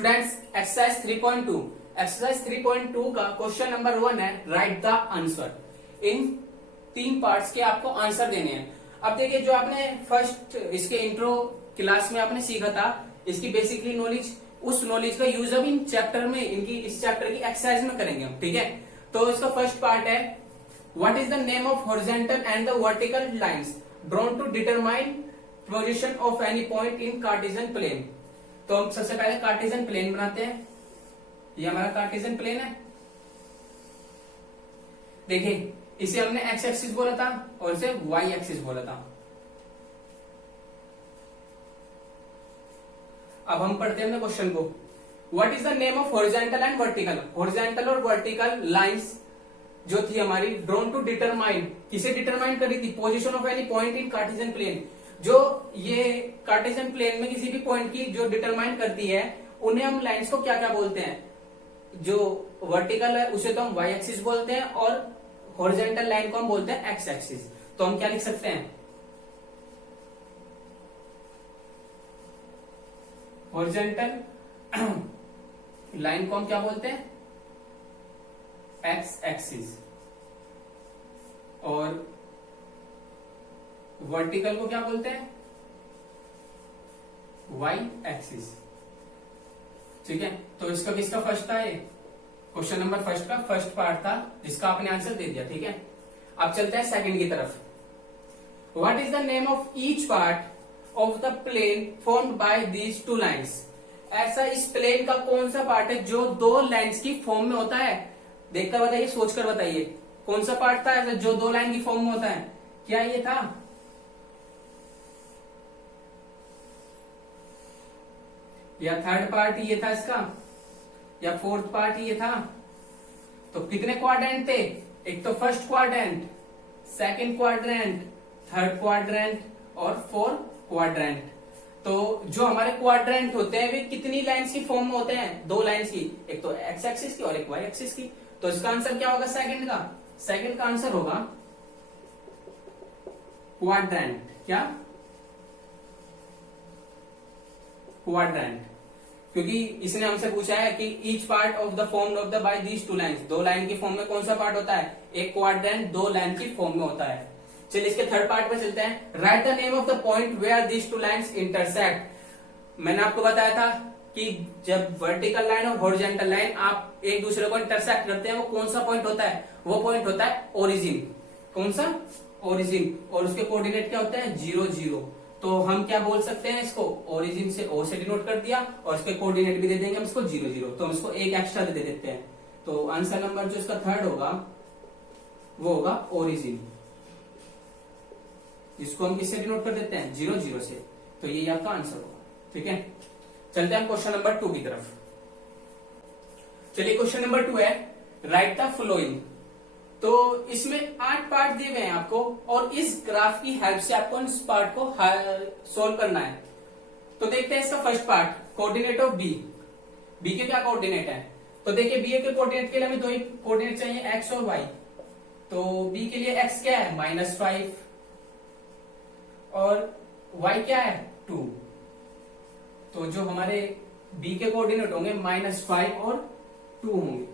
Students exercise 3.2 exercise 3.2 का question number 1 है right the answer. In 3 parts के आपको आंसर देने हैं। अब देखिए जो आपने फर्स्ट इसके इंट्रो क्लास में आपने सीखा था इसकी बेसिकली नॉलेज, उस नॉलेज का यूज अब इन चैप्टर में इनकी इस चैप्टर की एक्सरसाइज में करेंगे हम, ठीक है। तो इसका फर्स्ट पार्ट है what is the name of horizontal and the vertical lines drawn to determine position of any point in Cartesian plane. तो हम सबसे पहले कार्टेशियन प्लेन बनाते हैं। ये हमारा कार्टेशियन प्लेन है। देखिए इसे हमने एक्स एक्सिस बोला था और इसे वाई एक्सिस बोला था। अब हम पढ़ते हैं क्वेश्चन को। What is the name of horizontal and vertical. Horizontal और वर्टिकल लाइंस जो थी हमारी ड्रॉन टू डिटरमाइन, किसे डिटरमाइन करी थी, position of any point in Cartesian plane. जो ये कार्टेशियन प्लेन में किसी भी पॉइंट की जो डिटरमाइन करती है उन्हें हम लाइंस को क्या क्या बोलते हैं। जो वर्टिकल है उसे तो हम वाई एक्सिस बोलते हैं और हॉरिजॉन्टल लाइन को हम बोलते हैं एक्स एक्सिस। तो हम क्या लिख सकते हैं, हॉरिजॉन्टल लाइन को हम क्या बोलते हैं, एक्स एक्सिस, और वर्टिकल को क्या बोलते हैं, वाई एक्सिस। ठीक है, तो इसका किसका फर्स्ट था, ये क्वेश्चन नंबर फर्स्ट का फर्स्ट पार्ट था जिसका आपने आंसर दे दिया। ठीक है, अब चलते हैं सेकंड की तरफ। What is the name of each part of the plane formed by these two lines. ऐसा इस प्लेन का कौन सा पार्ट है जो दो लाइंस की फॉर्म में होता है। देखकर बताइए, सोचकर बताइए कौन सा पार्ट था ऐसा जो दो लाइन की फॉर्म में होता है। क्या ये था, या थर्ड पार्ट ये था इसका, या फोर्थ पार्ट ये था। तो कितने क्वाड्रेंट थे, एक तो first quadrant, second quadrant, third quadrant और फोर्थ क्वाड्रेंट। तो जो हमारे क्वाड्रेंट होते हैं वे कितनी लाइंस की फॉर्म में होते हैं, दो लाइंस की, एक तो एक्स एक्सिस की और एक वाई एक्सिस की। तो इसका आंसर क्या होगा सेकंड का, सेकंड का आंसर होगा क्वाड्रेंट। क्या, क्वाड्रेंट, क्योंकि इसने हमसे पूछा है कि each part of the form of the by these two lines, दो लाइन की फॉर्म में कौन सा पार्ट होता है, एक क्वाड्रेंट दो लाइन की फॉर्म में होता है। चलिए इसके थर्ड पार्ट पे चलते हैं। Write the name of the point where these two lines intersect. मैंने आपको बताया था कि जब वर्टिकल लाइन और हॉरिजॉन्टल लाइन आप एक दूसरे को इंटरसेक्ट करते हैं वो कौन सा पॉइंट होता है, वो पॉइंट होता है ओरिजिन। कौन सा, ओरिजिन, और उसके कोऑर्डिनेट क्या होते हैं, 0 0। तो हम क्या बोल सकते हैं इसको, ओरिजिन से ओ से डिनोट कर दिया और इसके कोऑर्डिनेट भी दे देंगे हम इसको 0 0। तो हम इसको एक एक्स्ट्रा दे देते हैं। तो आंसर नंबर जो इसका थर्ड होगा वो होगा ओरिजिन, जिसको हम किससे डिनोट कर देते हैं, 0 0 से। तो ये आपका आंसर होगा। ठीक है, चलते हैं क्वेश्चन नंबर 2 की तरफ। चलिए क्वेश्चन नंबर 2 है राइट द फॉलोइंग। तो इसमें 8 पार्ट दिए गए हैं आपको और इस ग्राफ की हेल्प से आपको इस पार्ट को सोल्व करना है। तो देखते हैं इसका first part, coordinate of B. B के क्या कोऑर्डिनेट है, तो देखिए बी के कोऑर्डिनेट के लिए हमें दो ही कोऑर्डिनेट चाहिए, एक्स और वाई। तो बी के लिए एक्स क्या है, -5, और वाई क्या है, 2। तो जो हमारे बी के कोऑर्डिनेट होंगे -5 और 2 होंगे।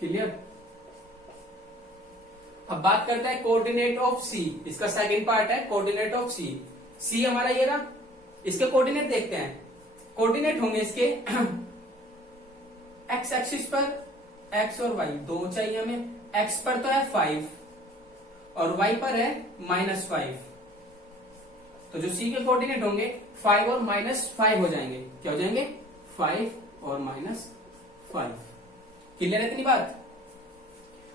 क्लियर। अब बात करते हैं कोऑर्डिनेट ऑफ सी। इसका सेकंड पार्ट है कोऑर्डिनेट ऑफ सी। सी हमारा ये रहा, इसके कोऑर्डिनेट देखते हैं। कोऑर्डिनेट होंगे इसके एक्स एक्सिस पर एक्स और वाई दो चाहिए हमें। एक्स पर तो है 5 और वाई पर है -5। तो जो सी के कोऑर्डिनेट होंगे 5 और -5 हो जाएंगे। क्या हो जाएंगे, 5 और -5। क्लियर है इतनी बात।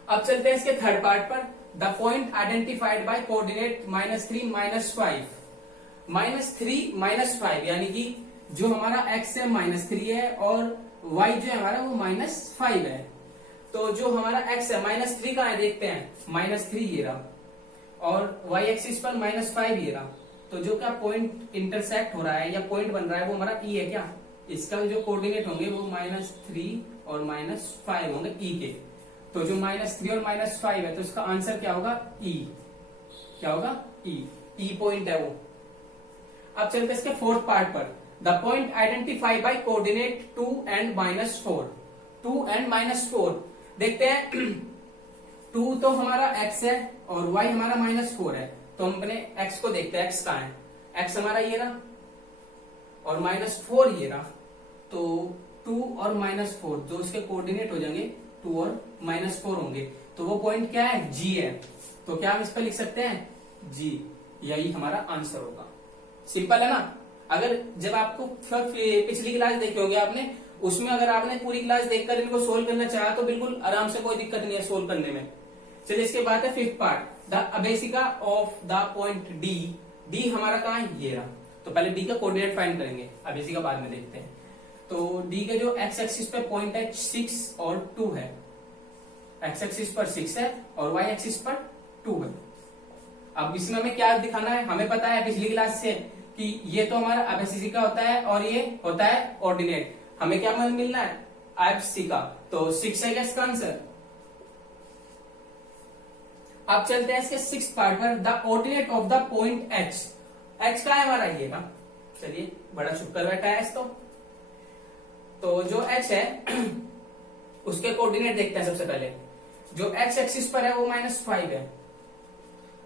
अब चलते हैं इसके थर्ड पार्ट पर। The point identified by coordinate -3 -5। -3 यानी कि जो हमारा x है -3 है और y जो है हमारा वो -5 है। तो जो हमारा x है -3 कहाँ है, देखते हैं, -3 ये रहा और y एक्सिस पर -5 ये रहा। तो जो क्या पॉइंट इंटरसेक्ट हो रहा है या पॉइंट बन रहा है वो हमारा E है। क्या, इसका जो कोऑर्डिनेट होंगे वो -3 और -5 होंगे E के। तो जो -3 और -5 है तो इसका आंसर क्या होगा, E। क्या होगा, E। E पॉइंट है वो। अब चलते हैं इसके फोर्थ पार्ट पर। The point identify by coordinate 2 and -4। 2 and -4 देखते हैं। 2 तो हमारा x है और y हमारा -4 है, तो हम अपने x को देखते हैं। x कहाँ है? x हमारा ये रहा और -4 ये रहा, तो 2 और -4 जो इसके कोऑर्डिनेट हो जाएंगे 2 और -4 होंगे, तो वो पॉइंट क्या है? G है। तो क्या हम इस पर लिख सकते हैं? G। यही हमारा आंसर होगा। सिंपल है ना। अगर जब आपको पिछली क्लास देखे होंगे आपने, उसमें अगर आपने पूरी क्लास देखकर इनको सोल्व करना चाहा तो बिल्कुल आराम से, कोई दिक्कत नहीं है सोल्व करने में। चलिए इसके बाद है fifth part, the abscissa of the point D. D हमारा कहाँ है? ये रहा। तो पहले डी का कोऑर्डिनेट फाइंड करेंगे, अबेसिका बाद में देखते हैं। तो डी के जो एक्स एक्सिस पे पॉइंट है 6 और 2 है। एक्स एक्सिस पर 6 है और वाई एक्सिस पर 2 है। अब इसमें हमें क्या दिखाना है? हमें पता है पिछली क्लास से कि ये तो हमारा अबेसिका होता है और ये होता है ऑर्डिनेट। हमें क्या मिलना है? अबेसिका। तो 6 है क्या इसका आंसर? अब चलते हैं इसके 6th पार्ट पर, the ordinate of the point H. H का है हमारा ये ना। चलिए बड़ा छुप कर बैठा है तो जो एच है उसके कोऑर्डिनेट देखते हैं सबसे पहले। जो एक्स एक्सिस पर है वो -5 है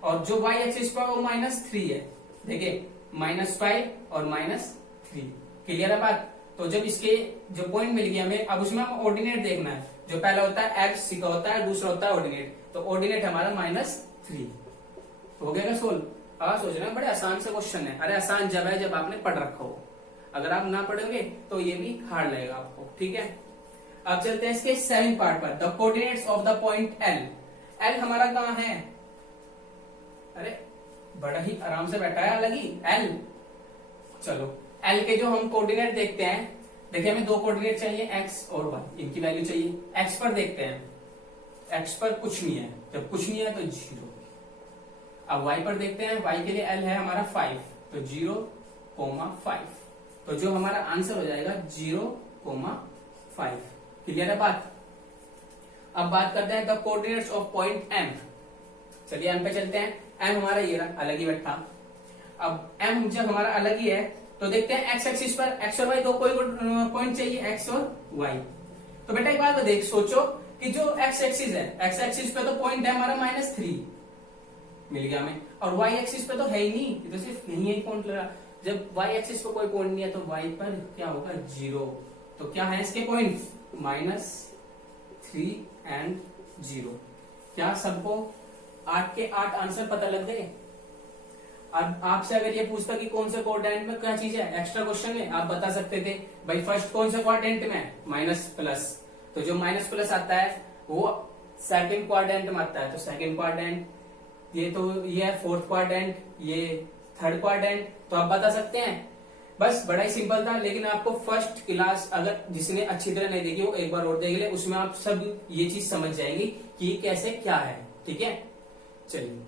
और जो वाई एक्सिस पर वो -3 है। देखिए -5 और -3, क्लियर है बात। तो जब इसके जो पॉइंट मिल गया हमें, अब उसमें हम ऑर्डिनेट देखना है। जो पहला होता है एफ सी का होता है, दूसरा होता है ऑर्डिनेट। तो ऑर्डिनेट हमारा -3 हो गया ना सोल्व। अब सोच रहे हैं बड़े आसान से क्वेश्चन है। अरे आसान जब है जब आपने पढ़ रखा हो, अगर आप ना पढ़ोगे तो ये भी हार्ड लगेगा आपको, ठीक है। अब चलते हैं इसके 7th पार्ट पर, the coordinates of the point L. L हमारा कहाँ है? अरे बड़ा ही आराम से बैठा है अलग ही एल। चलो एल के जो हम कोऑर्डिनेट देखते हैं, देखिए हमें 2 कोऑर्डिनेट चाहिए, एक्स और वाई, इनकी वैल्यू चाहिए। एक्स पर देखते हैं, एक्स पर कुछ नहीं है, जब कुछ नहीं है तो 0। अब वाई पर देखते हैं, वाई के लिए एल है हमारा 5, तो 0,5। तो जो हमारा आंसर हो जाएगा 0,5। क्लियर है बात। अब बात करते हैं the coordinates of point M. चलिए एम पे चलते हैं। एम हमारा ये रहा, अलग ही बैठा। अब एम जब हमारा अलग ही है तो देखते हैं एक्स एक्सिस पर एक्स और वाई दो कोई पॉइंट चाहिए, एक्स और वाई। तो बेटा एक बात देख सोचो कि जो एक्स एक्सिस है, एक्स एक्सिस पे तो पॉइंट है हमारा -3 मिल गया हमें, और वाई एक्सिस पे तो है ही नहीं, तो सिर्फ यही एक पॉइंट लगा। जब वाई एक्सिस पे कोई पॉइंट नहीं है तो वाई पर क्या होगा? 0। तो क्या है इसके पॉइंट? -3 and 0। क्या सबको 8 के 8 आंसर पता लग गए? अब आपसे अगर ये पूछता कि कौन से क्वाड्रेंट में क्या चीज है, एक्स्ट्रा क्वेश्चन में आप बता सकते थे भाई फर्स्ट कौन से क्वाड्रेंट में? माइनस+। तो जो माइनस+ आता है वो सेकंड क्वाड्रेंट में आता है, तो सेकंड क्वाड्रेंट। ये तो ये है 4th क्वाड्रेंट, ये 3rd क्वाड्रेंट। तो आप बता सकते हैं। बस बड़ा ही सिंपल था, लेकिन आपको फर्स्ट क्लास अगर जिसने अच्छी तरह नहीं देखी वो एक बार और देख ले, उसमें आप सब ये चीज समझ जाएंगे कि कैसे क्या है, ठीक है। चलिए